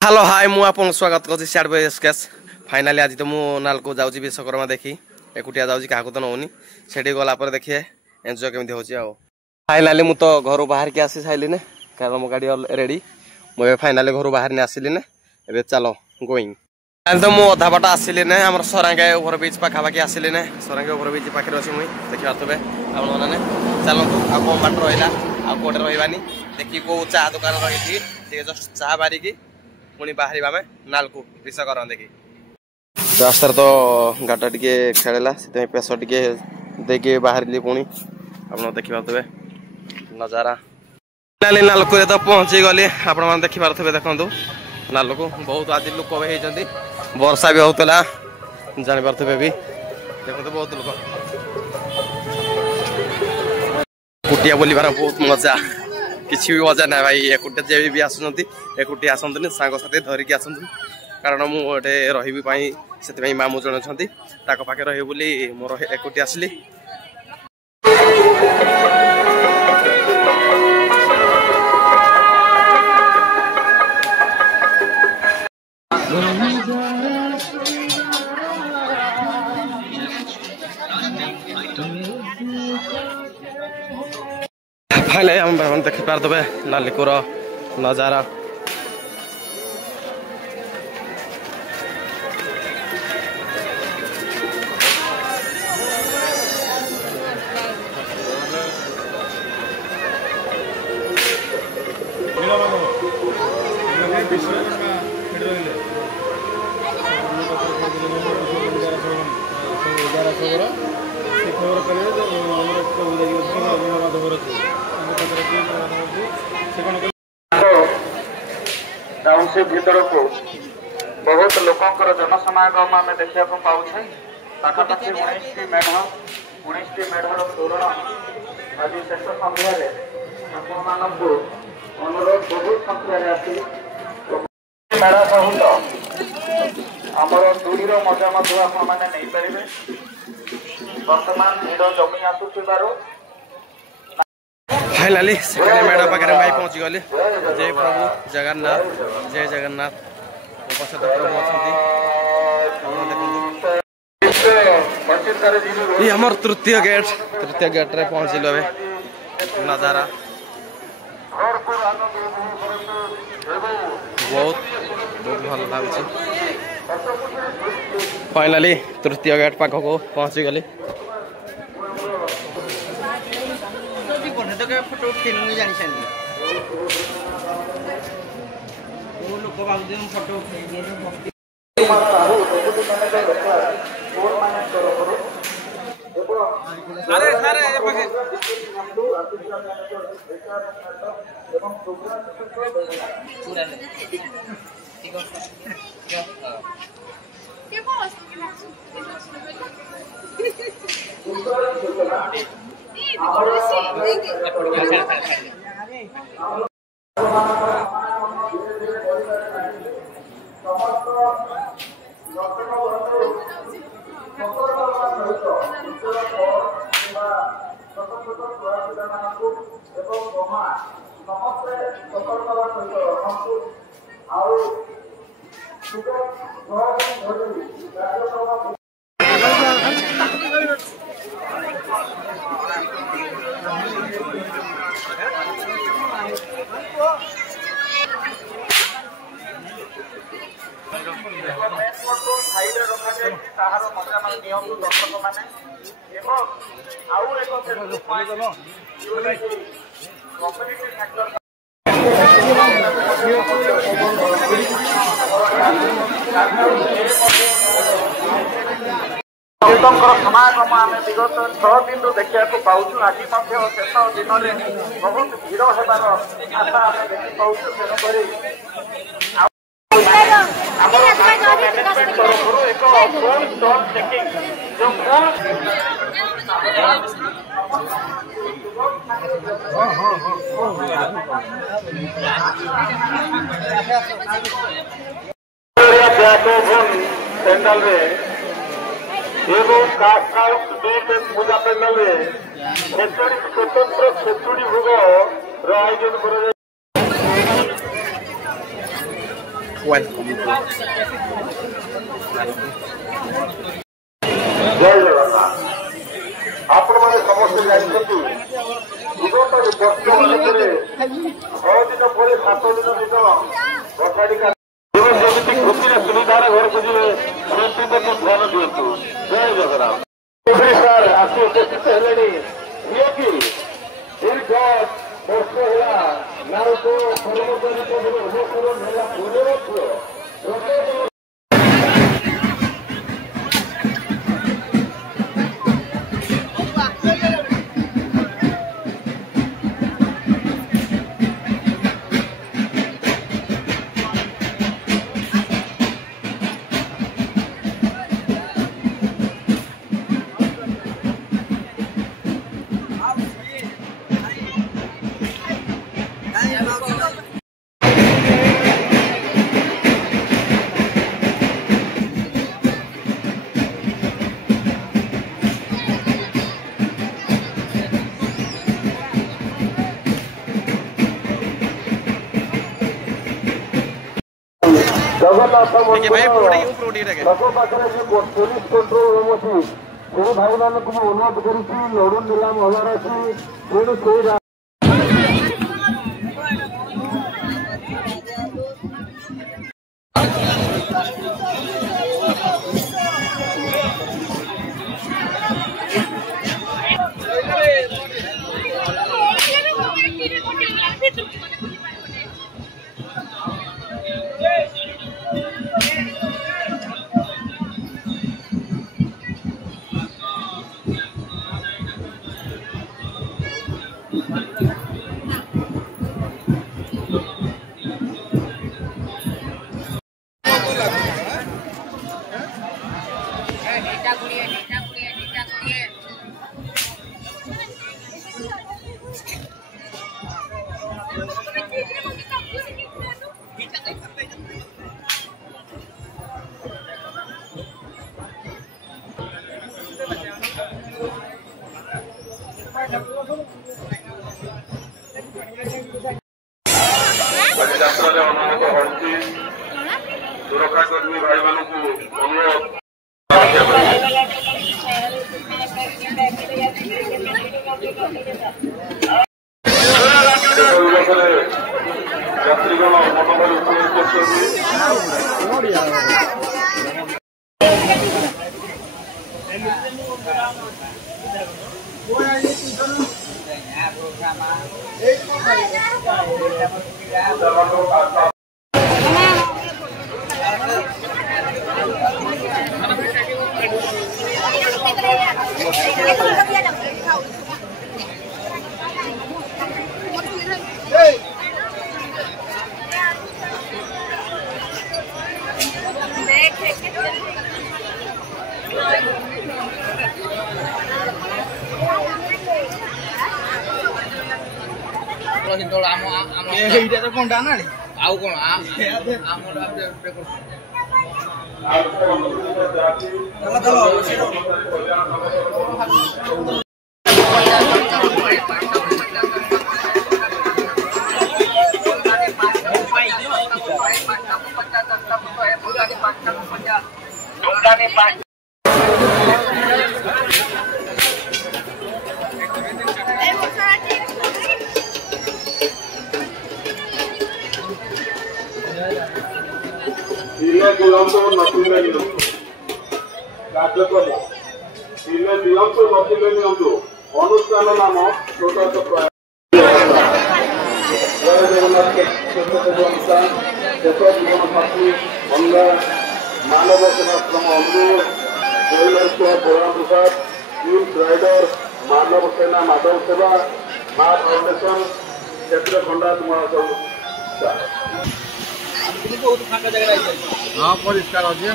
Hello hi मु आपन स्वागत करछि स्टार्ट बाय एसकेस। फाइनली आज तो मु नाल को जाउछि विश्वकर्मा देखि एकुटिया जाउछि काहको तो नउनी सेठी गला पर देखिए एन्जॉय केमथि होछि। आ फाइनली मु तो घर बाहर के आसी साइली ने कारण मो गाड़ी रेडी मु फाइनली घर बाहर ने आसिली ने एबे चलो गोइंग। तो मु अधा बाटा आसिली ने हमर सरांगे ओवर ब्रिज पाखा बाकी आसिली ने सरांगे ओवर ब्रिज पाखे अछि मुई देखि तबे आपन माने चलो आ को बाट रहिला आ कोटे रहिबानी देखि को चा दुकान रहिथि ठीक जस्ट चा बारी की पुणी बाहर आम नालकू विश्वकर्मा देखी रास्ता तो गाटा टे खेला से पेश टे देके बाहर पुणी आप देखिपे नजारा नालकू तो पहुंची गली आपण मैंने देखिपे देखु नालकू बहुत आज लोक भी होती वर्षा भी होता जापारे भी देखते बहुत लोग कुटिया बोलबार बहुत मजा किसी भी मजा ना भाई एकुटिया जे भी आसुँच एकुटिया आसतुनि सांगसाथी धरिकी आसतु कारण मुझे रही से मामू जन अच्छा पाखे रही बोली मोर एकुटिया आसली। फाइनली हम देखी पारे नालिकुर नजारा टाउनशिप भीतर को बहुत लोकंर जनसमागम आम देखा पाचे पाखापाखि 19टी मेढ़र तोरण आज शेष सन्धार आप अनुरोध बहुत संख्यार आसी मेला सहित आमर दूरीर मजा आपरे बर्तमान भिड़ जमी आसुवर फाइनली सेकेंड मेढ़ पाखे भाई पहुंची गली। जय प्रभु जगन्नाथ उपस्थित प्रभु अच्छा ये हमार तृतीय गेट रे पहुंचल नजारा बहुत भल लगे। फाइनली तृतीय गेट पाख को पहुंची गली। फोटो उठेलु जानी छानी ओ लोक बाबू फोटो उठे अरे सारे ए पाके पूरा ले ठीक समागम आम विगत 6 दिन देखा पाचु आज शेष दिन में बहुत भीड़ होबार आशा आम देखी पाचु मैनेजमेंट तरफ एक फुल स्टॉल चेकिंग जो पेंडल पूजा पेंडल स्वतंत्र खेचुड़ी भोग आयोजन कर वेलकम जय जगन्नाथ आपण मैंने समस्त जानते विगत वर्ष मानकरे 6 दिन पर 7 दिन दिन जमी कृषि सुविधार घर को जी प्रति ध्यान दिंतु जय जगन्नाथ सर आसी उपस्थित हेले कि दीर्घ वर्ष है नार को जगन्नाथ मंदिर पुलिस कंट्रोल रूम अच्छी से भाई मान को अनुरोध करुच्ची लड़ू निलाम हबार अच्छी सुरक्षा कर्मी भाई मान को अनुरोध यात्रीगण मनोबल उपयोग अनुष्ठान नाम जीवन साथी अंगा मानव सेवाश्रम अनुरोध बलराम प्रसाद यूथ राइडर मानव सेना माधव सेवा माँ फाउंडेशन क्षेत्र खंडा तुम्हारा हाँ परिष्कार अच्छे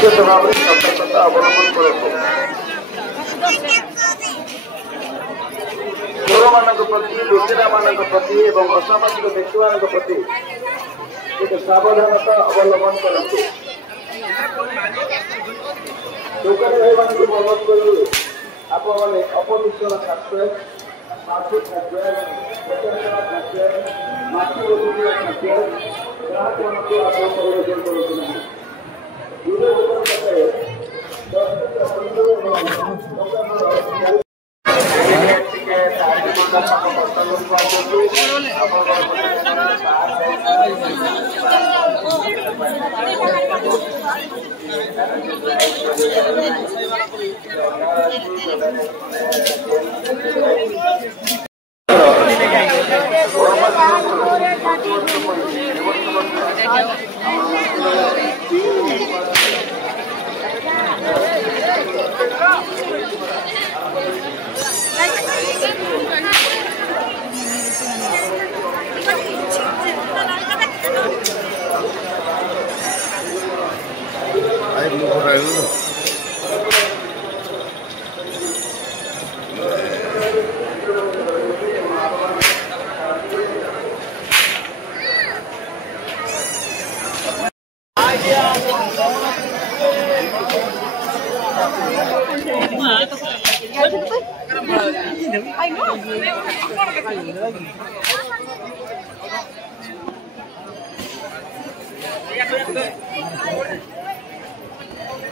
प्रथम आपण भाव सतर्कता अवलंबन करूँ। ଚୋରମାନଙ୍କ ପ୍ରତି ଲୁଟେରାମାନଙ୍କ ପ୍ରତି ଏବଂ ଅସାମାଜିକ ବ୍ୟକ୍ତିମାନଙ୍କ ପ୍ରତି ଏକ ସାବଧାନତା ଅବଲମ୍ବନ କରନ୍ତୁ। ଦୋକାନୀ ଭାଇମାନଙ୍କୁ ଅନୁରୋଧ କରିବୁ ଆପଣମାନେ ଅପମିଶ୍ରଣ ଖାଦ୍ୟ ମାଛ ଖାଦ୍ୟ ଖାଦ୍ୟ ମାଛ ରୋଷେଇ ଖାଦ୍ୟ ଗ୍ରାହକମାନଙ୍କୁ ଆପଣ ପରିବେଷଣ କରନ୍ତୁ ନାହିଁ।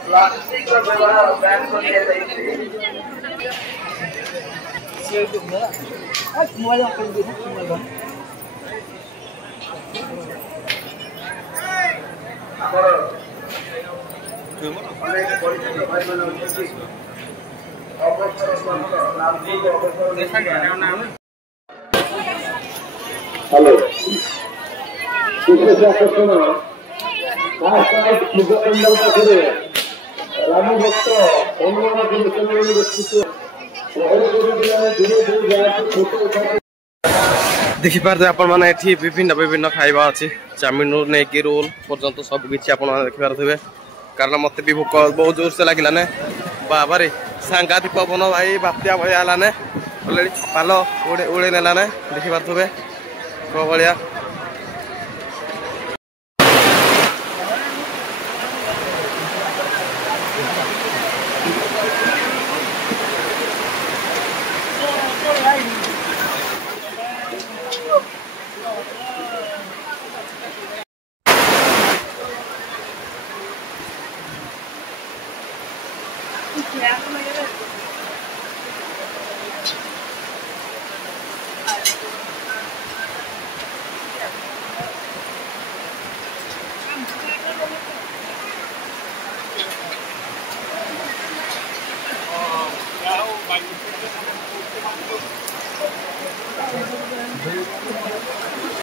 प्लास्टिक व्यवहार बैन कर दिया जाइए। हेलो विशेष आकर्षण राम भक्त देखिपारे आपण मैंने ये विभिन्न विभिन्न खाइबा अच्छी चाउमिन नहीं कि रोल पर्यंत सब किसी आप देखिपारे कारण मत भी भोक बहुत जोर से लगे ना बाबा सांघातिक पवन भाई बात्या भाया है अलरेडी पाल उड़े उड़े नेला ना देखिपारे भाया